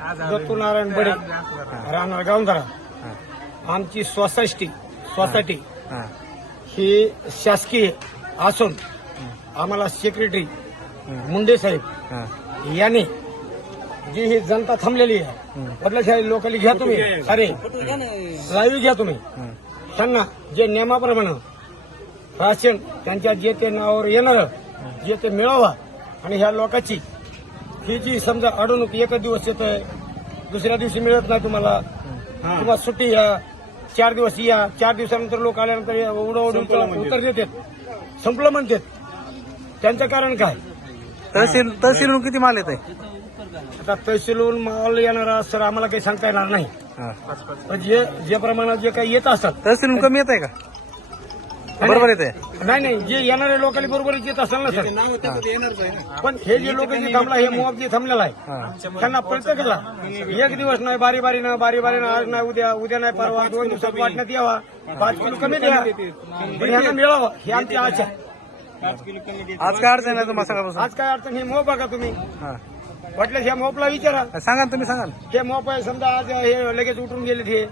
दत्तूनारायण बडे राहणार गावंधारा. आमची society society हा. ही. शासकीय असून आम्हाला सेक्रेटरी मुंडे साहेब. यांनी जी ही जनता थांबलेली आहे बदलाशाही लोकली घ्या तुम्ही अरे लाईव्ह घ्या तुम्ही. त्यांना जे नियमाप्रमाणे राशन त्यांच्या जे ते नावावर येणार जे ते मिळावा आणि ह्या लोकांची ही जी समजा अडवणूक एकच दिवस येत आहे दुसऱ्या दिवशी मिळत नाही तुम्हाला. किंवा सुट्टी या चार दिवस या चार दिवसानंतर लोक आल्यानंतर उडवून उत्तर देतात. संपलं म्हणतात. त्यांचं कारण काय? तहसील तहसीलहून किती माल येत आहे आता तहसीलून माल येणारा सर आम्हाला काही सांगता येणार नाही. हा. पण जे जे प्रमाणात जे काही येत असतात तहसीलहून कमी येत आहे का? बरोबर येत नाही नाही जे येणारे लोकांनी बरोबरच येत असेल ना सर. पण हे जे लोक जे थांबला हे मोब जे थांबलेला आहे. त्यांना प्रत्येकाला एक दिवस नाही बारी बारी ना बारी बारी ना आज नाही उद्या उद्या नाही परवा दोन दिवसात वाटण्यात यावा. पाच किलो कमी द्या. ह्यांना मिळावं ही आमची आशा. आज काय अडचण आहे तुम्हाला सकाळपासून आज काय अडचण हे मोब बघा तुम्ही. हा. वाटल्यास ह्या मोपला विचारा. सांगा ना तुम्ही सांगा. हे मोप आहे समजा आज हे लगेच उठून गेले ते.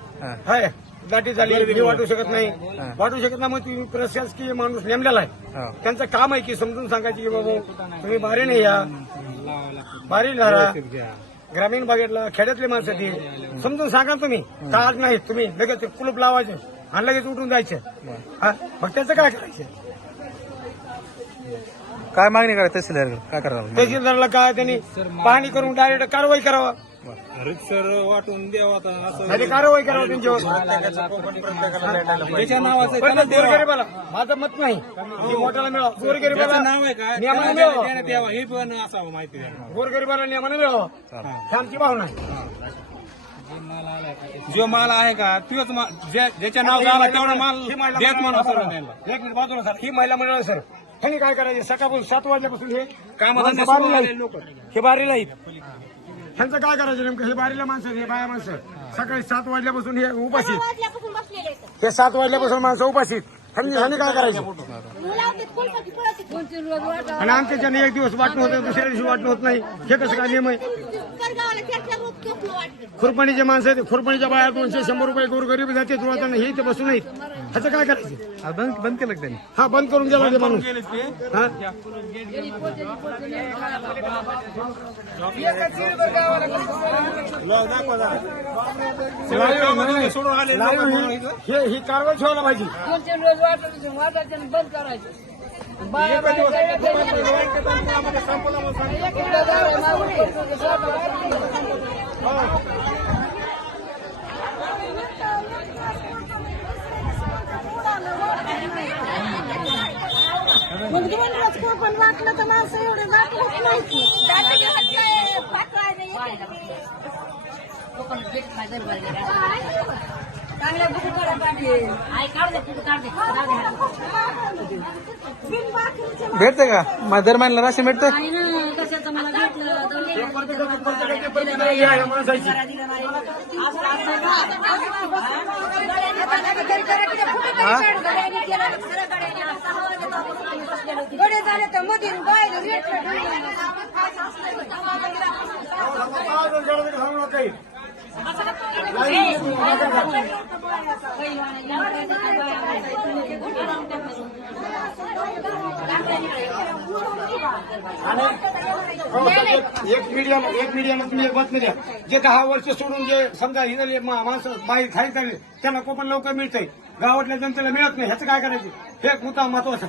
हाय. दाटी झाली मी वाटू शकत नाही. हा. वाटू शकत नाही मग तुम्ही प्रशासकीय माणूस नेमलेला आहे. हा. त्यांचं काम आहे की समजून सांगायची की बाबा तुम्ही बारी नाही या. बारी धरा ग्रामीण भागातला खेड्यातले माणसं ती समजून सांगा ना तुम्ही. का आज नाही? तुम्ही लगेच कुलूप लावायचे आणि लगेच उठून जायचं. हा? मग त्याचं काय करायचं? काय मागणी करा तहसीलदार काय करायला तहसीलदारला काय? त्यांनी पाहणी करून डायरेक्ट कारवाई करावा. रिक्सर वाटून द्यावा आता असं नाही कारवाई करावं त्यांच्यावर त्याच्या नावाचं पण गोरगरीबाला माझं मत नाही. मोठ्याला मिळावं. गोरगरीबाला त्याचं नाव आहे का नियमानं त्याला मिळावं. देण्यात यावं हे पण असावं माहिती गोरगरीबाला नियमानं मिळावं. ही आमची भावना आहे. जो माल आहे का तोच ज्या- ज्याच्या नाव झाला तेवढा माल ही महिला देत म्हणा मंडळ- सर एक मिनिट बाजूला सर. ही महिला मंडळ सर. त्यांनी काय करायचे? सकाळपासून सात वाजल्यापासून हे कामाला माणसं. लोक. हे बारीला आहेत. ह्यांचं काय करायचं नेमकं? हे बारीला माणसं हे बाया माणसं सकाळी सात वाजल्यापासून हे उपासित वाजल्यापासून बसलेले आहेत. हे सात वाजल्यापासून माणसं उपासित आहेत. ह्यांनी ह्यांनी काय करायचं? मुलं होते, फुलपाती आणि आमच्याच्याने एक दिवस वाटणं होतं दुसऱ्या दिवशी वाटणं होत नाही. हे कसं काय नियम आहे? करगावाला रोज चोपलं खुरपणीचे माणसं आहेत खुरपणीच्या बाया दोनशे शंभर रुपये गोरगरीब जाते सुरुवातीला हे इथे बसून नाहीत ह्याचं काय करायचं आज बंद बंद केलं का त्यांनी हा बंद करून गेला ते माणूस हा? सोडून आले लाईव्ह ही- हे ही कारवाई ठेवायला पाहिजे दोन तीन रोज वाटायचं वाटायचं बंद करायचं बाया बाया एकदा झालं, मागून स्वतः मग कोपण वाटलं तर माणसं एवढे चांगल्या बुकू दे. भेटते का? मा- दर महिन्याला राशन भेटते ना, कशाचं मला भेटलं, दोन या या माणसाची गडे झाले तर मधील बाहेर आणि एक- मीडियम एक मीडियम तुम्ही एक बातमी द्या. जे दहा वर्ष सोडून जे समजा हिंदले माणसं बाहेर खाली त्यांना कोपण लवकर मिळतंय. गावातल्या जनतेला मिळत नाही. ह्याचं काय करायचं? हे एक मुद्दा महत्त्वाचा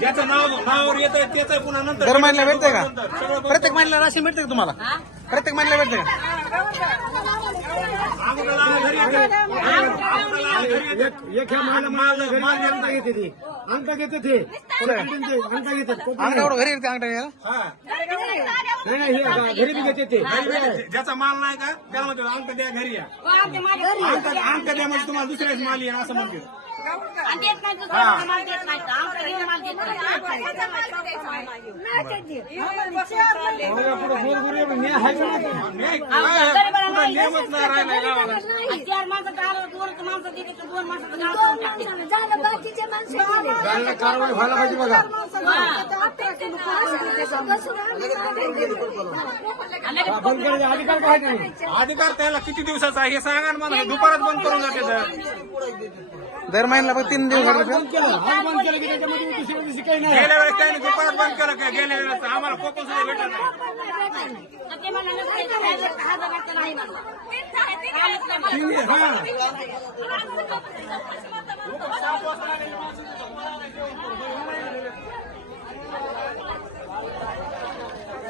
ज्याचं नाव नावावर येत त्याच पुन्हा नंतर दर महिन्याला भेटते का? प्रत्येक महिन्याला राशन भेटते का तुम्हाला? प्रत्येक महिन्याला भेटते का? अंका घेते ते अंका घेते ते अंका घेतात अंगठावर घरी येते अंगठा घ्यायला नाही नाही हे घरी बी घेते ते ज्याचा माल नाही का त्याला म्हणतो द्या घरी या अंक द्या म्हणजे तुम्हाला दुसऱ्याच माल येईल असं म्हणतो आणि देत नाही दुसरा माल देत नाही तर आमचा घेऊन माल देत नाही आमच्या गरिबाला नाही. आणि चार माणसाचं आलं दोन माणसं दिली तर दोन माणसाचं गाव करून टाकते. झालं बाकीचे माणसं गेले. त्यांना कारवाई व्हायला पाहिजे बघा बंद करायचे अधिकार काय नाही अधिकार त्याला किती दिवसाचा आहे हे सांगा ना मला दुपारात बंद करून जाते तर दर महिन्याला फक्त तीन दिवस आज बंद केलं. आज बंद केलं की त्याच्यामध्ये दुसऱ्या दिवशी काही नाही. गेल्या वेळेस त्याने दुपारात बंद केलं का? गेल्या वेळेस आम्हाला कोकण सुद्धा भेटत नाही. तर ते म्हणलं नसते, हा जगाचं नाही म्हणलं. आलंच नाही म्हणलं. तिन्ही- हा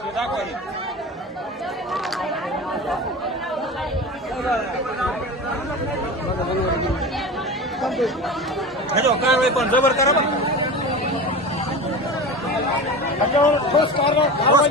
हे दाखवा हे. ह्याच्यावर कारवाई पण जबर करा